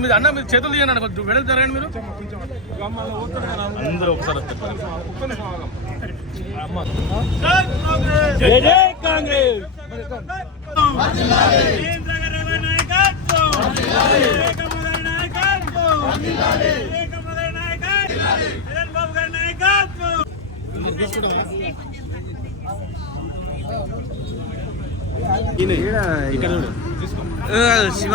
మరి అన్న మీరు చేతులు తీయండి అన్న కొంచెం వెడలు జరగండి మీరు. అందరూ ఒకసారి వస్తారు. జై జై కాంగ్రెస్ శివ.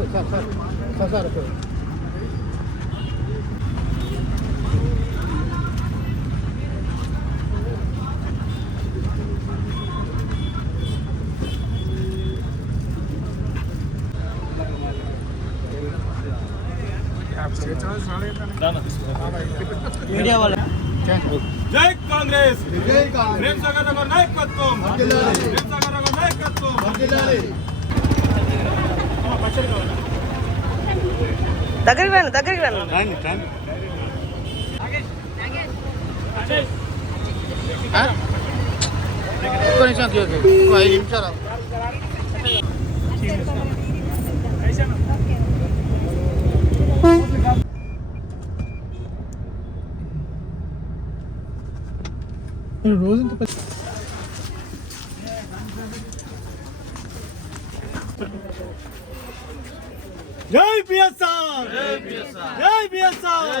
వేసుకుంటాం. Sir sir sir sir sir media వాళ్ళ జై కాంగ్రెస్ ప్రేమ్ సాగర్ నగర్ నాయకత్వం ప్రేమ్ సాగర్ నగర్ నాయకత్వం దగ్గరికి వెళ్ళను దగ్గరికి వెళ్ళను ఒక్క నిమిషం కేక్ ఐదు నిమిషాలు రోజు జై బిఎస్ఆర్ జై బిఎస్ఆర్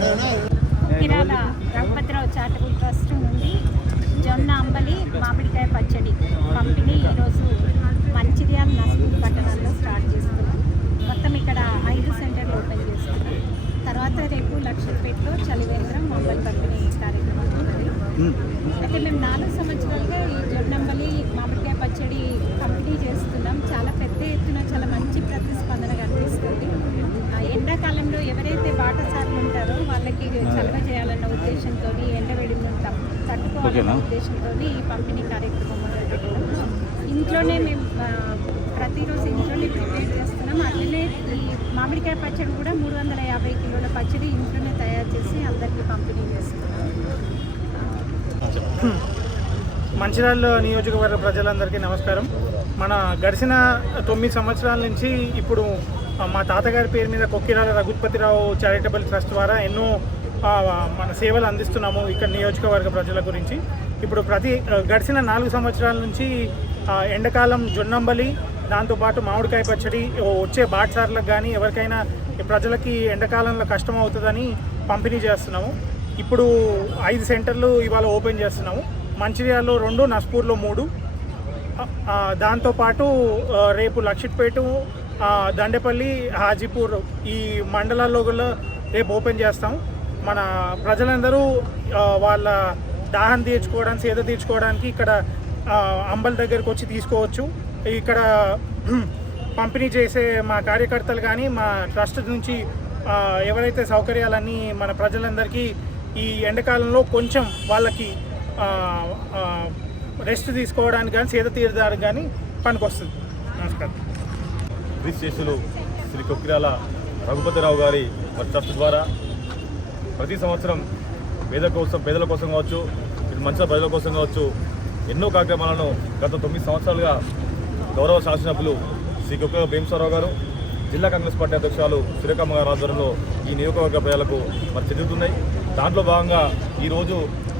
కిరాల రఘుపతిరావు చారిటబుల్ ట్రస్ట్ నుండి జొన్న అంబలి మామిడికాయ పచ్చడి పంపిణీ ఈరోజు మంచిర్యాల నస్పూర్ పట్టణంలో స్టార్ట్ చేస్తున్నాం. మొత్తం ఇక్కడ ఐదు సెంటర్లు ఓపెన్ చేస్తున్నాం. తర్వాత రేపు లక్షపేటలో చలివేంద్రం అంబలి పంపిణీ కార్యక్రమం అయితే మేము నాలుగు సంవత్సరాలుగా ఈ జొన్నంబలి మామిడికాయ పచ్చడి పంపిణీ చేస్తున్నాం. చాలా పెద్ద ఎత్తున చాలా మంచి ప్రతిస్పందన కనిపిస్తుంది ఆ ఎండాకాలంలో ఎవరైతే బాటసార్లు ఉంటారో వాళ్ళకి చలవ చేయాలన్న ఉద్దేశంతో ఎండవేడిని తప్- తట్టుకోవాలన్న ఉద్దేశంతో ఈ పంపిణీ కార్యక్రమం ఇంట్లోనే మేము ప్రతిరోజు ఇంట్లోనే ప్రిపేర్ చేస్తున్నాం. అట్లనే ఈ మామిడికాయ పచ్చడి కూడా మూడు వందల యాభై కిలోల పచ్చడి ఇంట్లోనే తయారు చేసి అందరికీ పంపిణీ చేస్తున్నాం. మంచిర్యాల నియోజకవర్గ ప్రజలందరికీ నమస్కారం. మన గడిచిన తొమ్మిది సంవత్సరాల నుంచి ఇప్పుడు మా తాతగారి పేరు మీద కొక్కిరాల రఘుపతిరావు చారిటబుల్ ట్రస్ట్ ద్వారా ఎన్నో మన సేవలు అందిస్తున్నాము ఇక్కడ నియోజకవర్గ ప్రజల గురించి. ఇప్పుడు ప్రతి గడిచిన నాలుగు సంవత్సరాల నుంచి ఎండాకాలం జొన్నంబలి దాంతోపాటు మామిడికాయ పచ్చడి వచ్చే బాట్సార్లకు కానీ ఎవరికైనా ప్రజలకి ఎండాకాలంలో కష్టం అవుతుందని పంపిణీ చేస్తున్నాము. ఇప్పుడు ఐదు సెంటర్లు ఇవాళ ఓపెన్ చేస్తున్నాము. మంచిర్యాలలో రెండు నస్పూర్లో మూడు. దాంతోపాటు రేపు లక్షిట్పేట దండేపల్లి హాజీపూర్ ఈ మండలాల్లో కూడా రేపు ఓపెన్ చేస్తాం మన ప్రజలందరూ వాళ్ళ దాహం తీర్చుకోవడానికి సేద తీర్చుకోవడానికి ఇక్కడ అంబల్ దగ్గరకు వచ్చి తీసుకోవచ్చు. ఇక్కడ పంపిణీ చేసే మా కార్యకర్తలు కానీ మా ట్రస్ట్ నుంచి ఎవరైతే సౌకర్యాలన్నీ మన ప్రజలందరికీ ఈ ఎండాకాలంలో కొంచెం వాళ్ళకి రెస్ట్ తీసుకోవడానికి కానీ సేద తీరడానికి కానీ పనికొస్తుంది. నమస్కారం. క్రీస్తు శ్రీ కొక్కిరాల రఘుపతిరావు గారి ట్రస్ట్ ద్వారా ప్రతి సంవత్సరం పేద కోసం పేదల కోసం కావచ్చు ఇటు మంచి ప్రజల కోసం కావచ్చు ఎన్నో కార్యక్రమాలను గత తొమ్మిది సంవత్సరాలుగా గౌరవ శాసనసభ్యులు శ్రీ కుక్క భీమసారావు గారు జిల్లా కాంగ్రెస్ పార్టీ అధ్యక్షురాలు సురేఖమ్మ గారి ఆధ్వర్యంలో ఈ నియోజకవర్గ ప్రజలకు మరి చెందుతున్నాయి. దాంట్లో భాగంగా ఈరోజు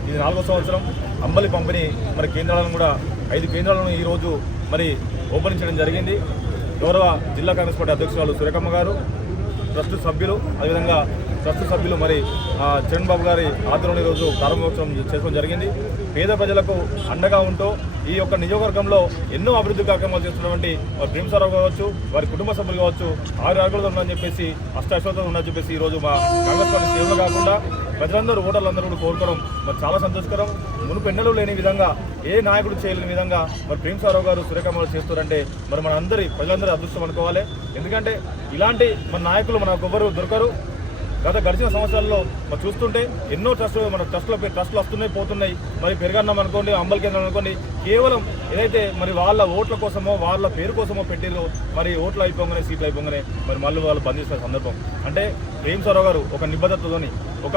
ఇది నాలుగో సంవత్సరం. అంబలి పంపిణీ మరి కేంద్రాలను కూడా ఐదు కేంద్రాలను ఈరోజు మరి ఓపెన్ చేయడం జరిగింది. గౌరవ జిల్లా కాంగ్రెస్ పార్టీ అధ్యక్షురాలు సురేఖమ్మ గారు ట్రస్ట్ సభ్యులు అదేవిధంగా ట్రస్ట్ సభ్యులు మరి ఆ, చరణ్ బాబు గారి ఆధ్వర్యంలో ఈరోజు ప్రారంభోత్సవం చేసుకోవడం జరిగింది. పేద ప్రజలకు అండగా ఉంటూ ఈ యొక్క నియోజకవర్గంలో ఎన్నో అభివృద్ధి కార్యక్రమాలు చేస్తున్నటువంటి వారి భీమసారావు కావచ్చు వారి కుటుంబ సభ్యులు కావచ్చు ఆరు ఆరుగులు ఉన్నారని చెప్పేసి అష్టాశ్వతం ఉందని చెప్పేసి ఈరోజు మా కాంగ్రెస్ పార్టీ సేవలు కాకుండా ప్రజలందరూ ఓటర్లందరూ కూడా కోరుకోవడం మరి చాలా సంతోషకరం. మునుపు ఎన్నడూ లేని విధంగా ఏ నాయకుడు చేయలేని విధంగా మరి ప్రేమసారావు గారు సూర్యకమలు చేస్తారంటే మరి మన అందరి ప్రజలందరూ అదృష్టం అనుకోవాలి. ఎందుకంటే ఇలాంటి మన నాయకులు మనకు ఎవ్వరు దొరకరు. గత గడిచిన సంవత్సరాల్లో మనం చూస్తుంటే ఎన్నో ట్రస్టులు మన ట్రస్ట్లో ట్రస్ట్లు వస్తున్నాయి పోతున్నాయి. మరి పెరగన్నం అనుకోండి అంబల్ కేంద్రం అనుకోండి కేవలం ఏదైతే మరి వాళ్ళ ఓట్ల కోసమో వాళ్ళ పేరు కోసమో పెట్టిరో మరి ఓట్లు అయిపోగానే సీట్లు అయిపోగానే మరి మళ్ళీ వాళ్ళు బంద్ చేసిన సందర్భం. అంటే ప్రేమ్ సరావు గారు ఒక నిబద్ధతతోని ఒక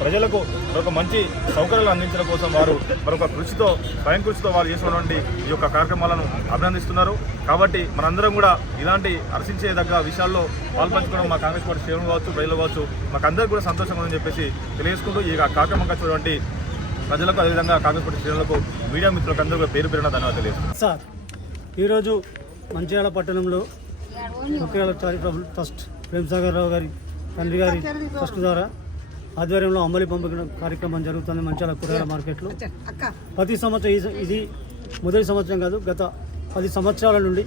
ప్రజలకు ఒక మంచి సౌకర్యాలు అందించడం కోసం వారు మరొక కృషితో స్వయం కృషితో వారు చేసినటువంటి ఈ యొక్క కార్యక్రమాలను అభినందిస్తున్నారు. కాబట్టి మనందరం కూడా ఇలాంటి హర్షించేదగ్గ విషయాల్లో పాల్పంచుకోవడం మా కాంగ్రెస్ పార్టీ శ్రేణులు కావచ్చు ప్రజలు కావచ్చు మాకు అందరికీ కూడా సంతోషంగా ఉందని చెప్పేసి తెలియజేసుకుంటూ ఈ కార్యక్రమం వచ్చినటువంటి ప్రజలకు అదేవిధంగా కాంగ్రెస్ పార్టీ మీడియా మిత్రులకు అందరూ పేరు పేరున ధన్యవాదాలు తెలియజేస్తాను సార్ ఈరోజు మంచిర్యాల పట్టణంలో ముఖ్యాల చారిటబుల్ ట్రస్ట్ ప్రేమసాగర్ రావు గారి తండ్రి గారి ట్రస్ట్ ద్వారా ఆధ్వర్యంలో అమలు పంపిన కార్యక్రమం జరుగుతుంది మంచిర్యాల కూరగాయల మార్కెట్లో. ప్రతి సంవత్సరం ఇది మొదటి సంవత్సరం కాదు గత పది సంవత్సరాల నుండి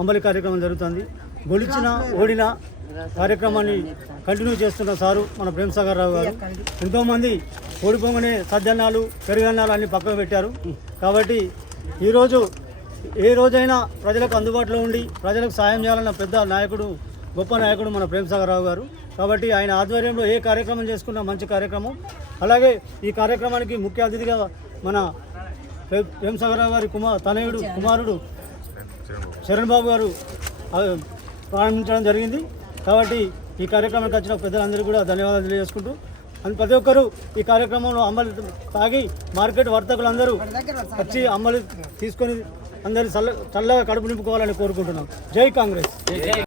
అమలు కార్యక్రమం జరుగుతుంది. గొలిచిన ఓడిన కార్యక్రమాన్ని కంటిన్యూ చేస్తున్న సారు మన ప్రేమసాగర్ రావు గారు. ఎంతోమంది ఓడిపోగానే సజ్జన్నాలు పెరుగన్నాలు అన్ని పక్కన పెట్టారు. కాబట్టి ఈరోజు ఏ రోజైనా ప్రజలకు అందుబాటులో ఉండి ప్రజలకు సాయం చేయాలన్న పెద్ద నాయకుడు గొప్ప నాయకుడు మన ప్రేమసాగర్ రావు గారు. కాబట్టి ఆయన ఆధ్వర్యంలో ఏ కార్యక్రమం చేసుకున్నా మంచి కార్యక్రమం. అలాగే ఈ కార్యక్రమానికి ముఖ్య అతిథిగా మన ప్రే- ప్రేమసాగర్ రావు గారి కుమార్ తనయుడు కుమారుడు చరణ్ బాబు గారు ప్రారంభించడం జరిగింది. కాబట్టి ఈ కార్యక్రమానికి వచ్చిన పెద్దలందరికీ కూడా ధన్యవాదాలు తెలియజేసుకుంటూ అండ్ ప్రతి ఒక్కరూ ఈ కార్యక్రమంలో అమ్మలు తాగి మార్కెట్ వర్తకులందరూ వచ్చి అమ్మలు తీసుకొని అందరి చల్ల చల్లగా కడుపు నింపుకోవాలని కోరుకుంటున్నాం. జై కాంగ్రెస్.